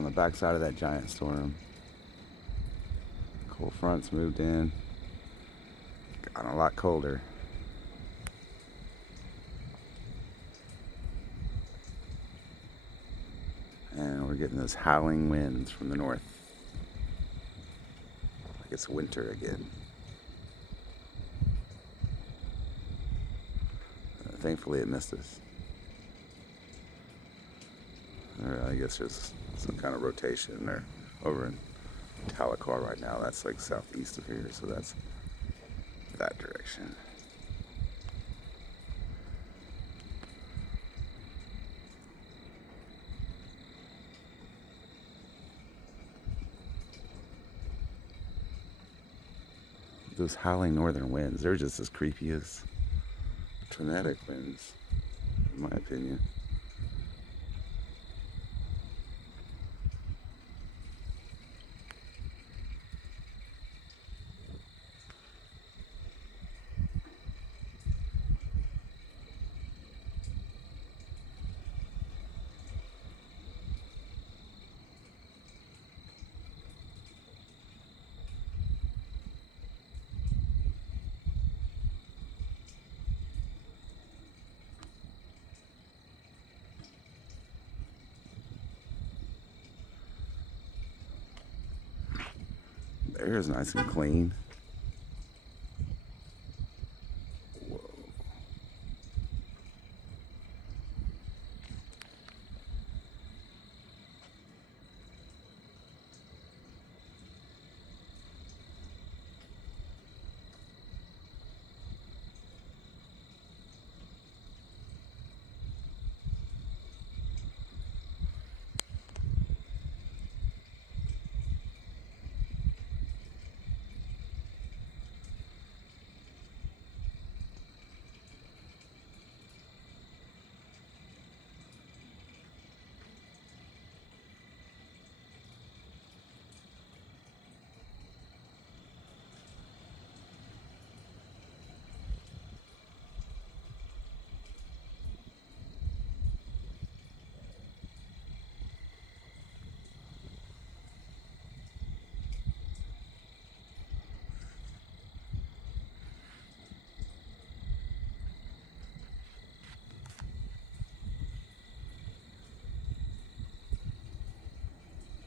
on the backside of that giant storm. Cold fronts moved in. Got a lot colder. And we're getting those howling winds from the north. Like it's winter again. Thankfully it missed us. Or I guess there's some kind of rotation there over in Tahlequah right now. That's like southeast of here, so that's that direction. Those howling northern winds, they're just as creepy as tornadic winds, in my opinion. The air is nice and clean. Whoa.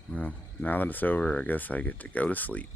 Well, now that it's over, I guess I get to go to sleep.